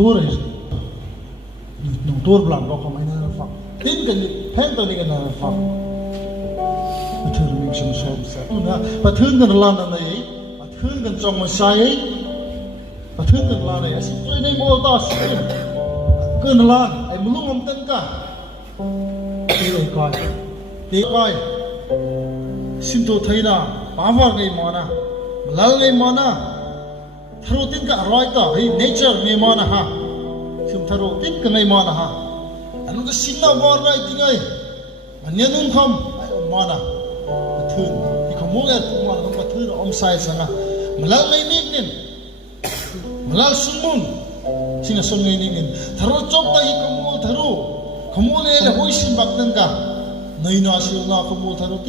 ตัวเลยนุ่งตัวบลังก็คงไม่น่าฟังทิ้งกันแพ้ตัวนี้กันน่าฟังมาถึงมีชมชมเสร็จนะมาถึงกันลานอะไรมาถึงกันจงมาใช้มาถึงกันลานอะไรสิ่งที่ในโมต่อสิ่งเกินลานไอ้มลุ่มมันตั้งกันตีเลยก่อนตีก่อนสิ่งตัวไทยนะป่าวไงมานะลาไงมานะทารุตินกับรอยต่อให้เนเจอร์ไงมานะฮะสิ่งทารุตินกับไงมานะฮะอันนั้นก็สิ่งน่าว่าอะไรจริงไงมันยังนุ่งคำไอ้มานะกระทืนที่ขโมยตัวมันต้องกระทืนอมไซส์นะมันลาไงนี่กินมันลาสมุนสิ่งนั้นสมุนนี่กินทารุจบไปขโมยทารุขโมยเลยเลยหุ่ยสิบักนั่นกันในนาสิลนาขโมยทารุ